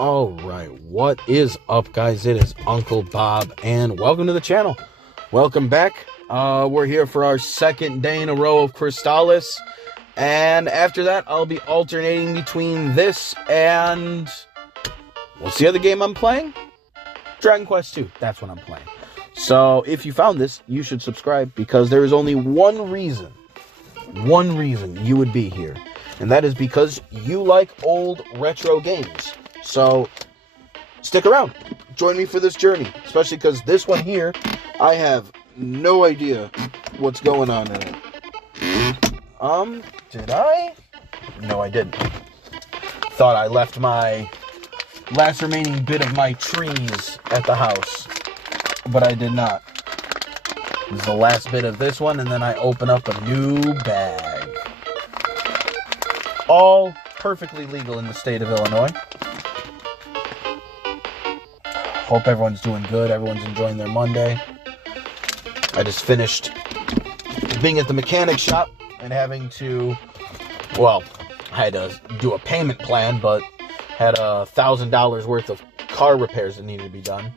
Alright, what is up, guys? It is Uncle Bob, and welcome to the channel. Welcome back. We're here for our second day in a row of Crystalis, and after that, I'll be alternating between this and... what's the other game I'm playing? Dragon Quest II. That's what I'm playing. So, if you found this, you should subscribe, because there is only one reason you would be here, and that is because you like old retro games. So, stick around. Join me for this journey. Especially because this one here, I have no idea what's going on in it. Did I? No, I didn't. Thought I left my last remaining bit of my trees at the house. But I did not. This is the last bit of this one, and then I open up a new bag. All perfectly legal in the state of Illinois. Hope everyone's doing good. Everyone's enjoying their Monday. I just finished being at the mechanic shop and having to, well, I had to do a payment plan, but had $1,000 worth of car repairs that needed to be done.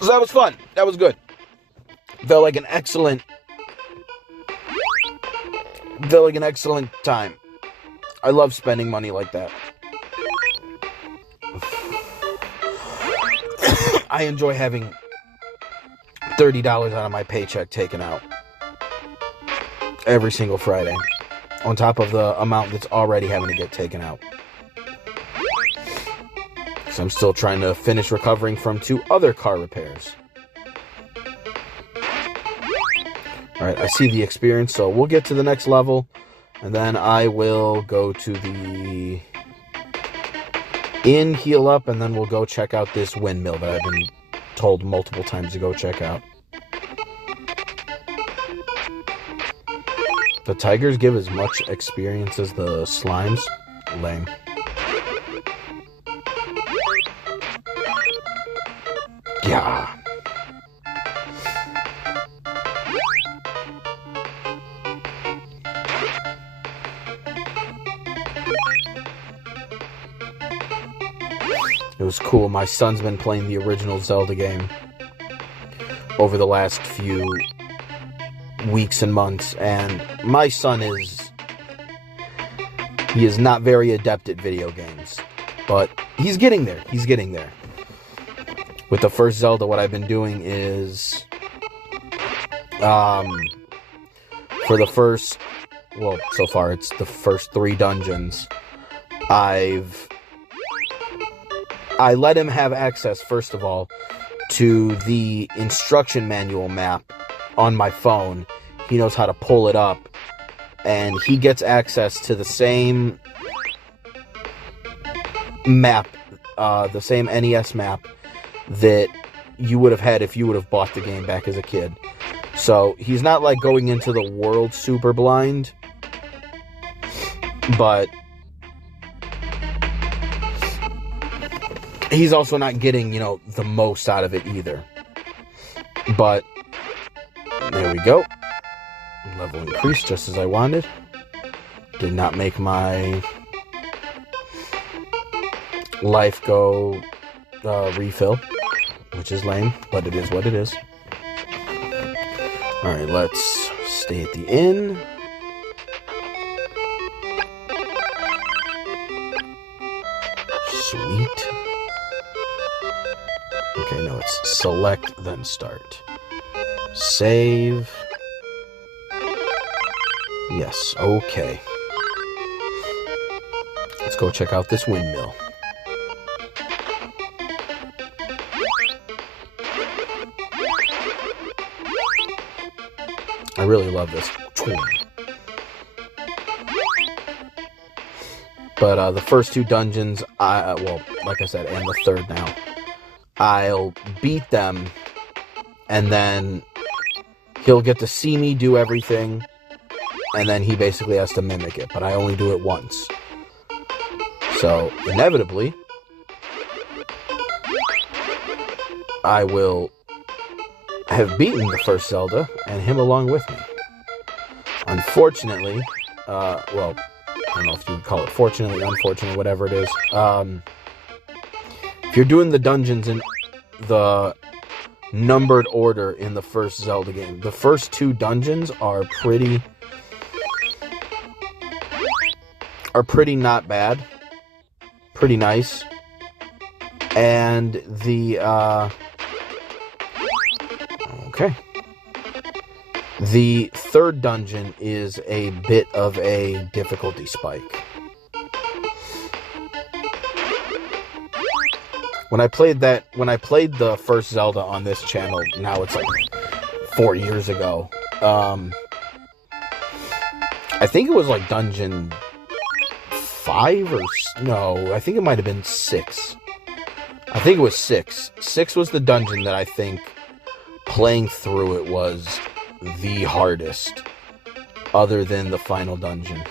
So that was fun. That was good. Felt like an excellent time. I love spending money like that. I enjoy having $30 out of my paycheck taken out every single Friday, on top of the amount that's already having to get taken out. So I'm still trying to finish recovering from 2 other car repairs. Alright, I see the experience, so we'll get to the next level, and then I will go to the inn, heal up, and then we'll go check out this windmill that I've been told multiple times to go check out. The tigers give as much experience as the slimes? Lame. Yeah. It was cool. My son's been playing the original Zelda game over the last few weeks and months, and my son is not very adept at video games, but he's getting there. He's getting there. With the first Zelda, what I've been doing is, for the first, well, so far it's the first 3 dungeons, I let him have access, first of all, to the instruction manual map on my phone. He knows how to pull it up, and he gets access to the same map, the same NES map that you would have had if you would have bought the game back as a kid. So he's not like going into the world super blind, but he's also not getting, the most out of it either. But there we go. Level increased just as I wanted. Did not make my life go refill, which is lame, but it is what it is. Alright, let's stay at the inn. Sweet. Okay, no, it's select, then start. Save. Yes, okay. Let's go check out this windmill. I really love this. But the first 2 dungeons, well, like I said, and the third now, I'll beat them, and then he'll get to see me do everything, and then he basically has to mimic it, but I only do it once. So, inevitably, I will have beaten the first Zelda, and him along with me. Unfortunately, well, I don't know if you would call it fortunately, unfortunately, whatever it is. If you're doing the dungeons in the numbered order in the first Zelda game, the first 2 dungeons are pretty not bad, pretty nice, and the the third dungeon is a bit of a difficulty spike. When I played the first Zelda on this channel, now it's like 4 years ago, I think it was like dungeon 5 or no, I think it might have been 6. I think it was 6. 6 was the dungeon that I think playing through it was the hardest, other than the final dungeon.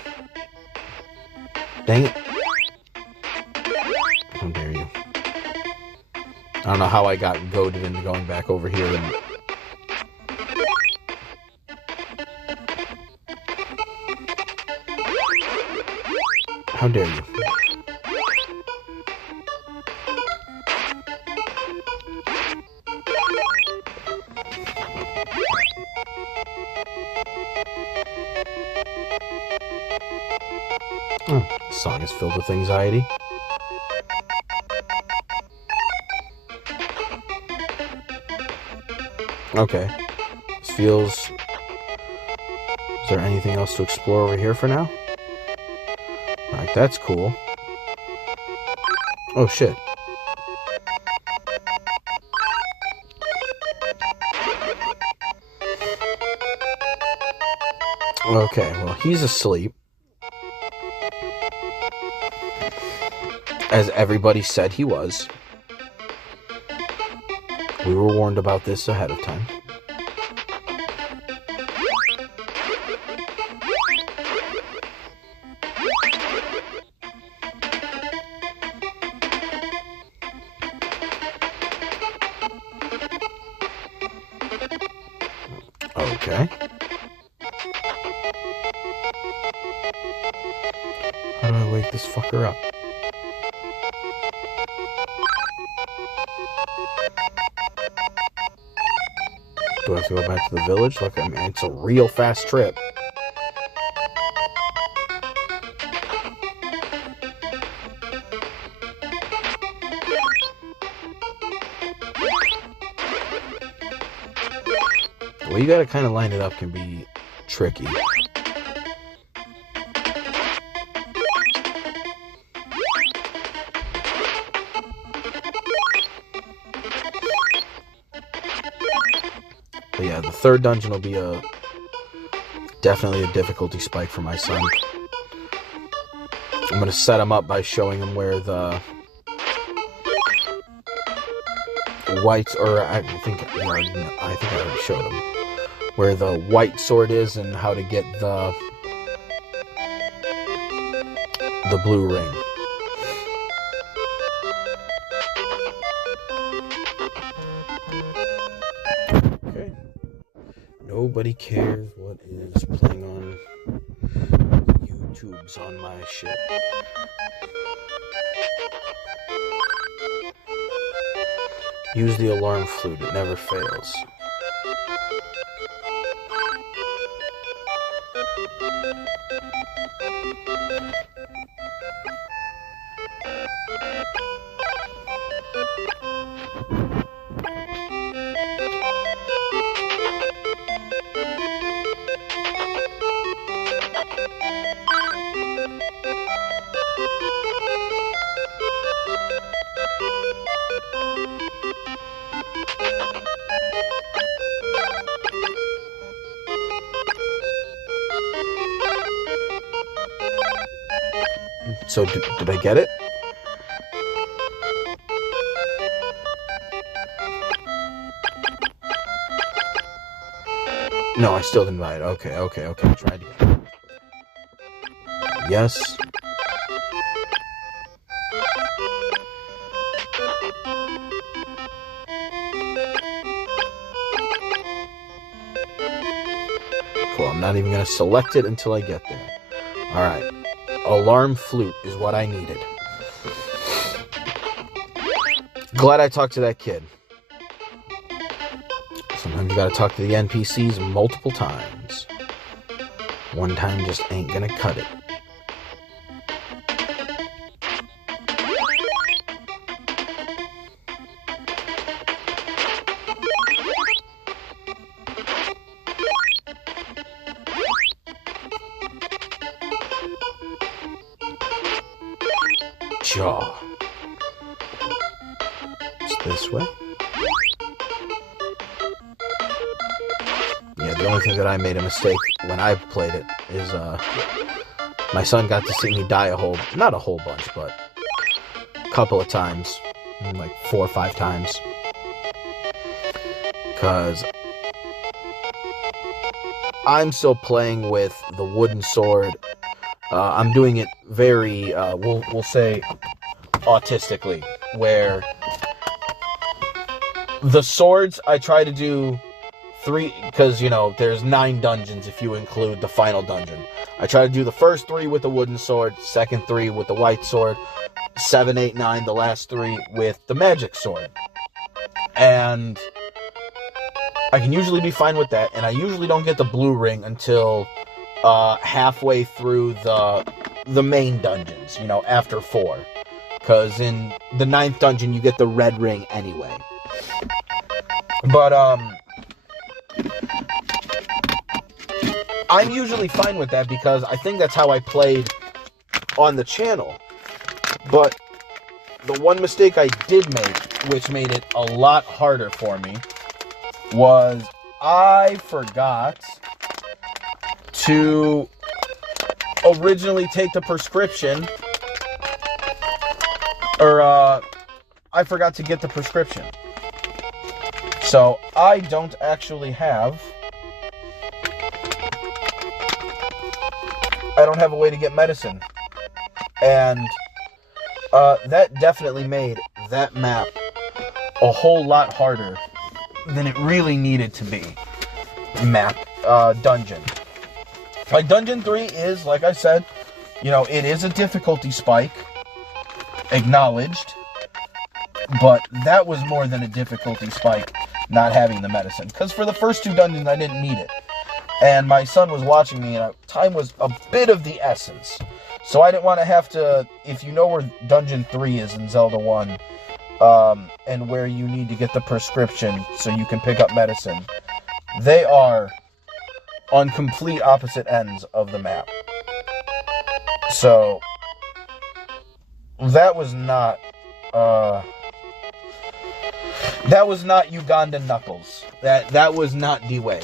Dang it. How dare you. I don't know how I got goaded into going back over here and... How dare you. Oh, this song is filled with anxiety. Okay. This feels... Is there anything else to explore over here for now? Alright, that's cool. Oh, shit. Okay, well, he's asleep. As everybody said he was. We were warned about this ahead of time. Okay. How do I wake this fucker up? Do I have to go back to the village? Look, I mean, it's a real fast trip. The way you gotta kind of line it up can be tricky. But yeah, the third dungeon will be definitely a difficulty spike for my son. I'm gonna set him up by showing him where the whites, or I think I already showed him where the white sword is and how to get the blue ring. Okay. Nobody cares what is playing on YouTube's on my shit. Use the alarm flute, it never fails. So, did I get it? No, I still didn't buy it. Okay. Try it again. Yes. Cool, I'm not even going to select it until I get there. Alright. Alarm flute is what I needed. Glad I talked to that kid. Sometimes you gotta talk to the NPCs multiple times. One time just ain't gonna cut it. Jaw. It's this way. Yeah, the only thing that I made a mistake when I played it is my son got to see me die not a whole bunch, but a couple of times, like 4 or 5 times, because I'm still playing with the wooden sword. I'm doing it very, we'll say, autistically, where the swords I try to do 3, because, you know, there's 9 dungeons if you include the final dungeon. I try to do the first 3 with the wooden sword, second 3 with the white sword, 7, 8, 9, the last 3 with the magic sword. And I can usually be fine with that, and I usually don't get the blue ring until halfway through the main dungeons, you know, after 4. Because in the 9th dungeon, you get the red ring anyway. But, I'm usually fine with that because I think that's how I played on the channel. But the one mistake I did make, which made it a lot harder for me, was I forgot to originally take the prescription, or I forgot to get the prescription. So I don't actually have a way to get medicine. And that definitely made that map a whole lot harder than it really needed to be. Dungeon. Like, Dungeon 3 is, like I said, you know, it is a difficulty spike. Acknowledged. But that was more than a difficulty spike, not having the medicine. Because for the first 2 dungeons, I didn't need it. And my son was watching me, and time was a bit of the essence. So I didn't want to have to, if you know where Dungeon 3 is in Zelda 1, and where you need to get the prescription so you can pick up medicine, they are on complete opposite ends of the map. So that was not Ugandan Knuckles. That was not the way.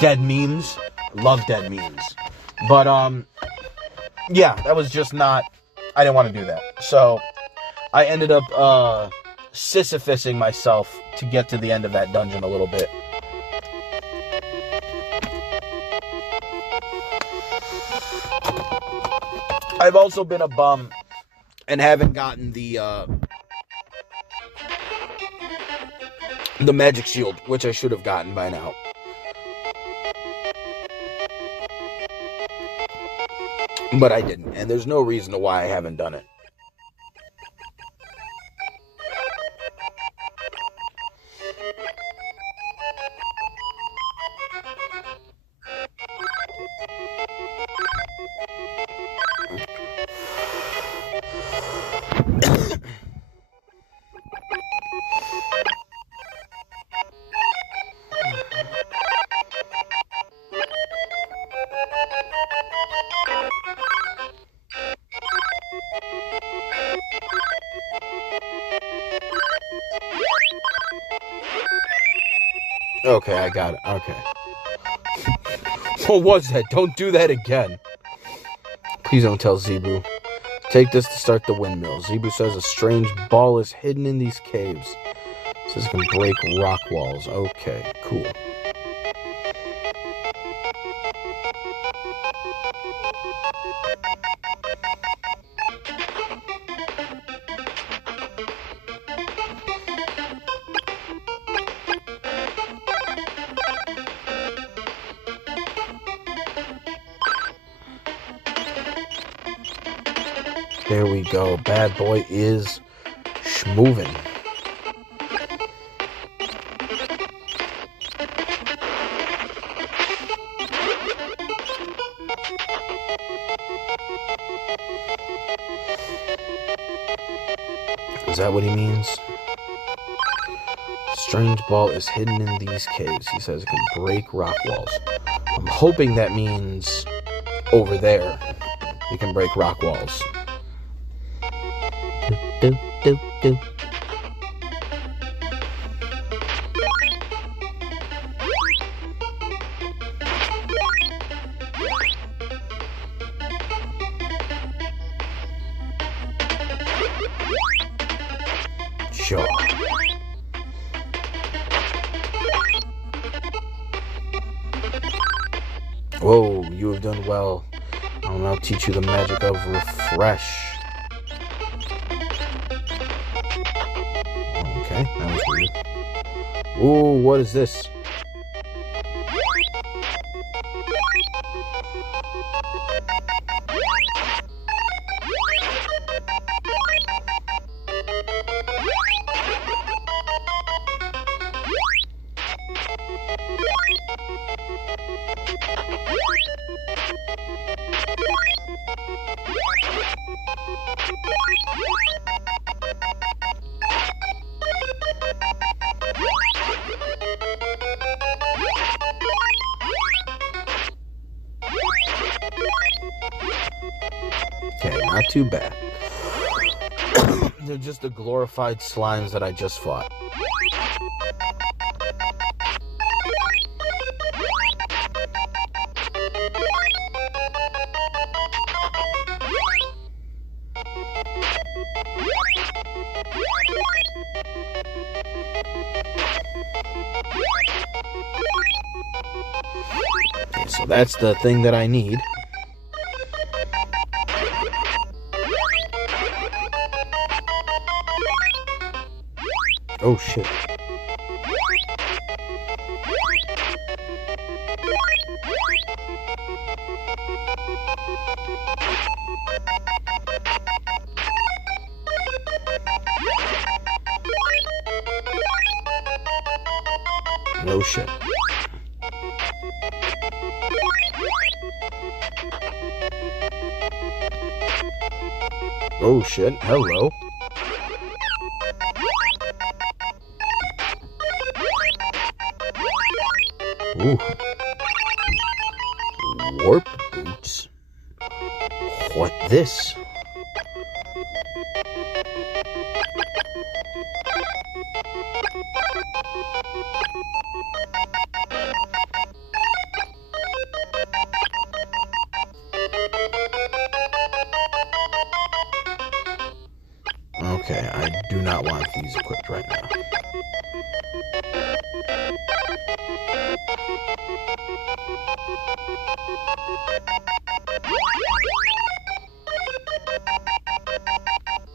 Dead memes. Love dead memes. But, yeah, that was just not, I didn't want to do that. So, I ended up, Sisyphusing myself to get to the end of that dungeon a little bit. I've also been a bum and haven't gotten the magic shield, which I should have gotten by now. But I didn't, and there's no reason to why I haven't done it. Okay, I got it. Okay. What was that? Don't do that again. Please don't tell Zebu. Take this to start the windmill. Zebu says a strange ball is hidden in these caves. It says it can break rock walls. Okay, cool. There we go. Bad boy is schmovin'. Is that what he means? Strange ball is hidden in these caves. He says it can break rock walls. I'm hoping that means over there it can break rock walls. Do, do, do. Sure. Whoa, you have done well. I will now teach you the magic of refresh. Okay, that was weird. Ooh, what is this? Okay, not too bad. They're just the glorified slimes that I just fought. Okay, so that's the thing that I need. Oh shit. No shit. Oh shit, hello. Ooh. Warp boots? What this? Okay, I do not want these equipped right now.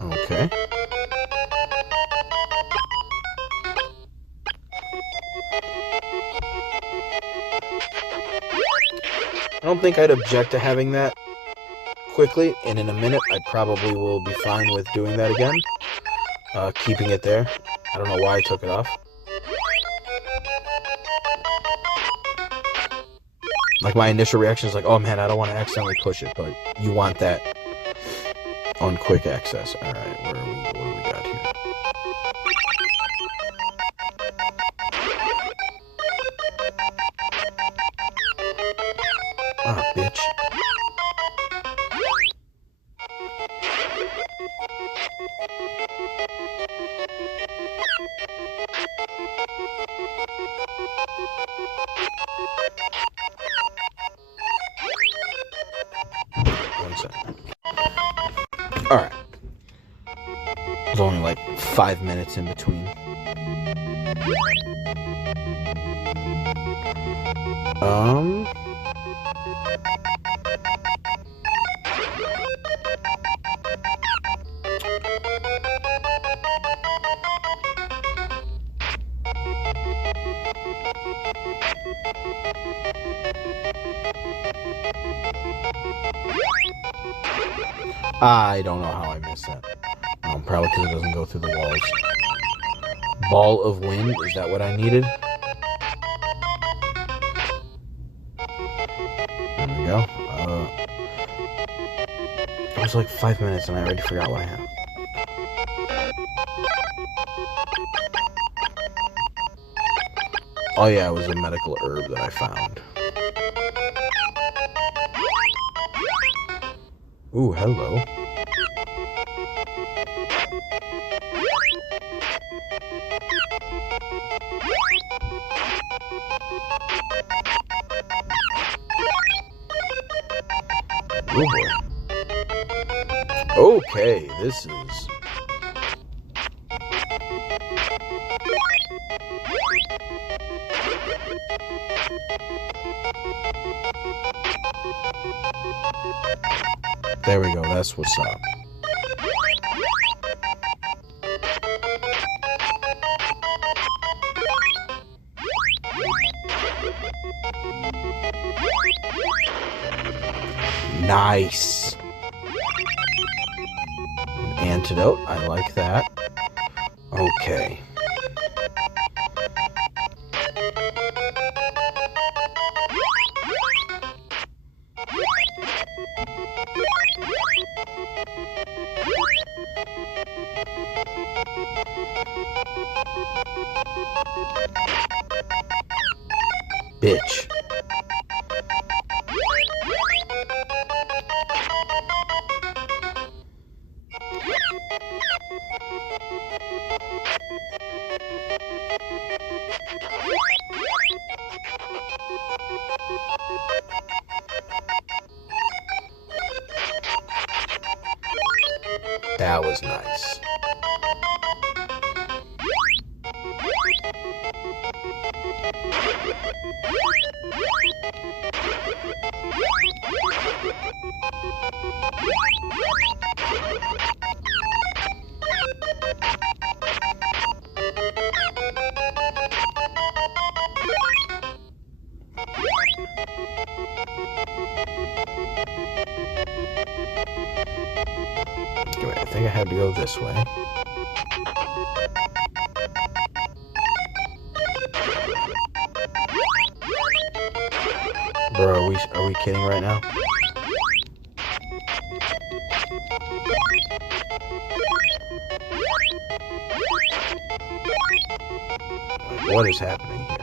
Okay. I don't think I'd object to having that quickly, and in a minute I probably will be fine with doing that again. Keeping it there. I don't know why I took it off. Like, my initial reaction is like, oh man, I don't want to accidentally push it, but you want that on quick access. Alright, what do we got here? Ah, bitch. One second. Alright. There's only like 5 minutes in between. I don't know how I missed that. Probably because it doesn't go through the walls. Ball of wind, is that what I needed? There we go. It was like 5 minutes and I already forgot what I had. Oh yeah, it was a medical herb that I found. Ooh, hello. Oh boy. Okay, this is... There we go, that's what's up. Nice. An antidote, I like that. Okay. Bitch. That was nice. Wait, I think I had to go this way. Bro, are we kidding right now? What is happening here?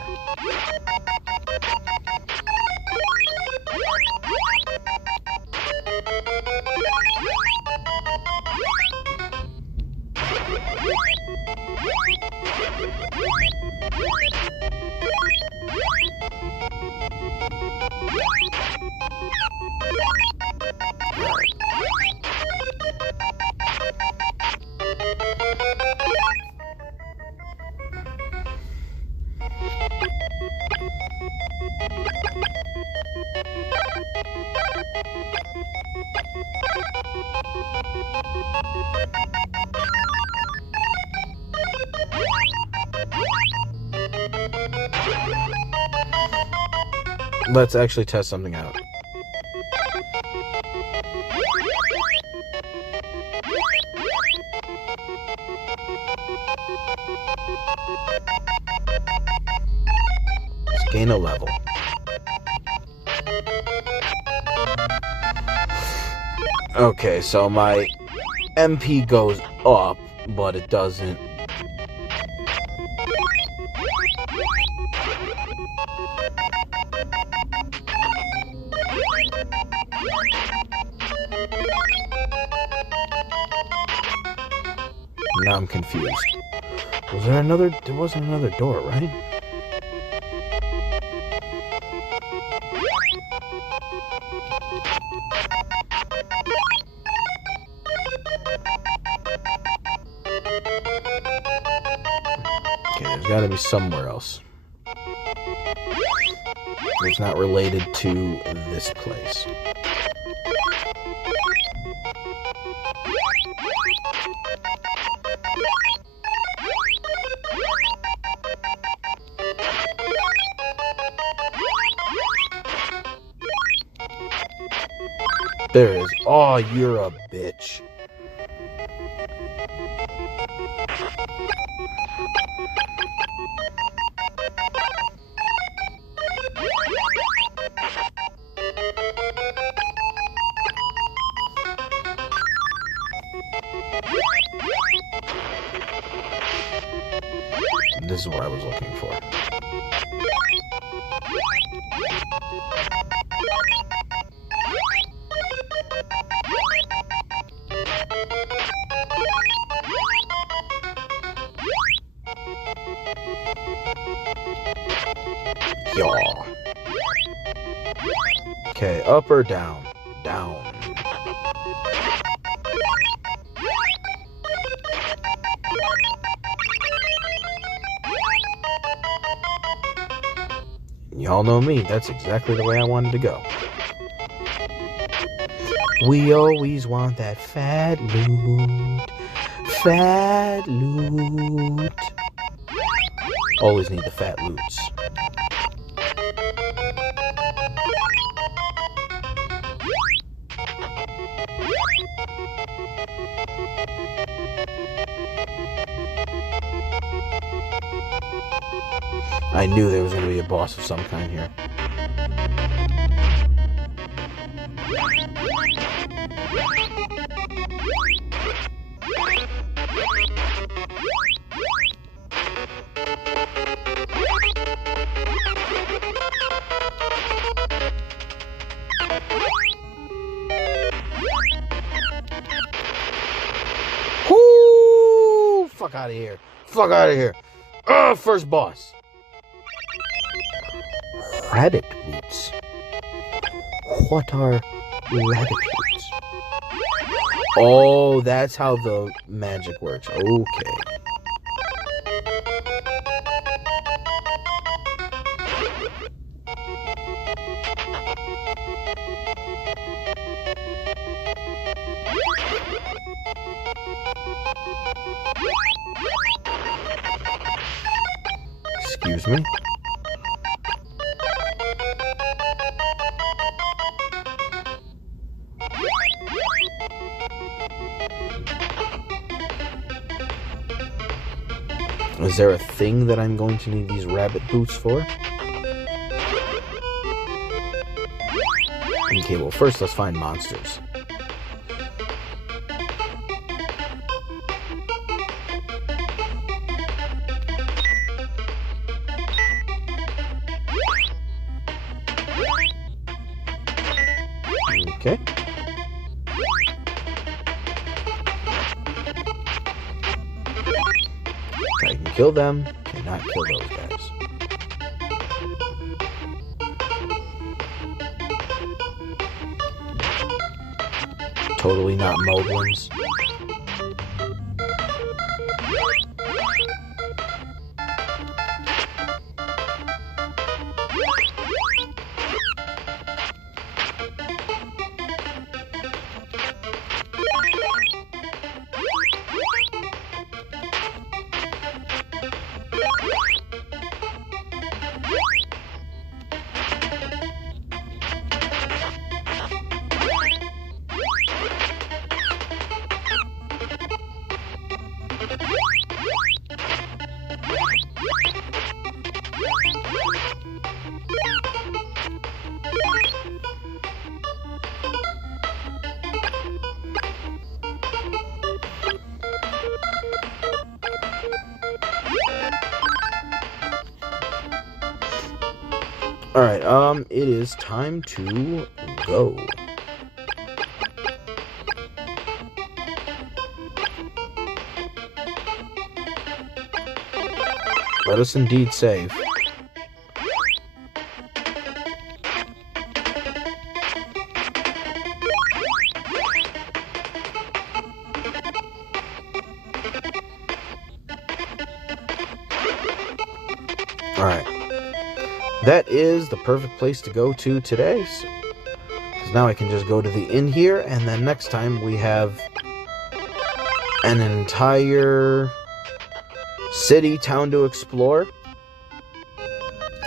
Let's actually test something out. Let's gain a level. Okay, so my MP goes up, but it doesn't. Now I'm confused. Was there another? There wasn't another door, right? Okay, there's got to be somewhere else. It's not related to this place. There it is. Oh, you're a bitch. This is what I was looking for. Yaw. Okay, up or down? Down. Y'all know me, that's exactly the way I wanted to go. We always want that fat loot. Fat loot. Always need the fat loots. I knew there was going to be a boss of some kind here. Whoo! Fuck out of here. Fuck out of here. First boss. Rabbit boots. What are rabbit boots? Oh, that's how the magic works. Okay. Excuse me. Is there a thing that I'm going to need these rabbit boots for? Okay, well first let's find monsters. Okay. I can kill them, cannot kill those guys. Totally not moblins. Alright, it is time to go. Let us indeed save. Alright. That is the perfect place to go to today. Because now I can just go to the inn here, and then next time we have an entire city, town to explore.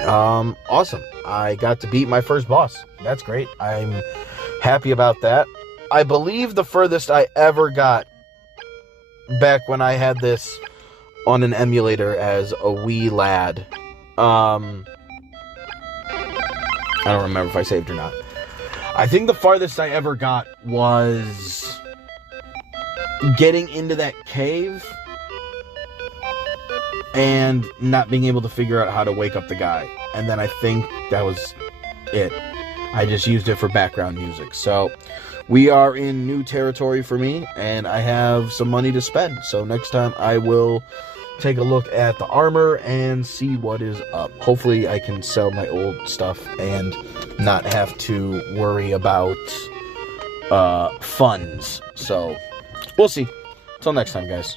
Awesome. I got to beat my first boss. That's great. I'm happy about that. I believe the furthest I ever got back when I had this on an emulator as a wee lad. I don't remember if I saved or not. I think the farthest I ever got was getting into that cave and not being able to figure out how to wake up the guy. And then I think that was it. I just used it for background music. So we are in new territory for me, and I have some money to spend. So next time I will take a look at the armor and see what is up. Hopefully I can sell my old stuff and not have to worry about funds. So we'll see. Till next time, guys.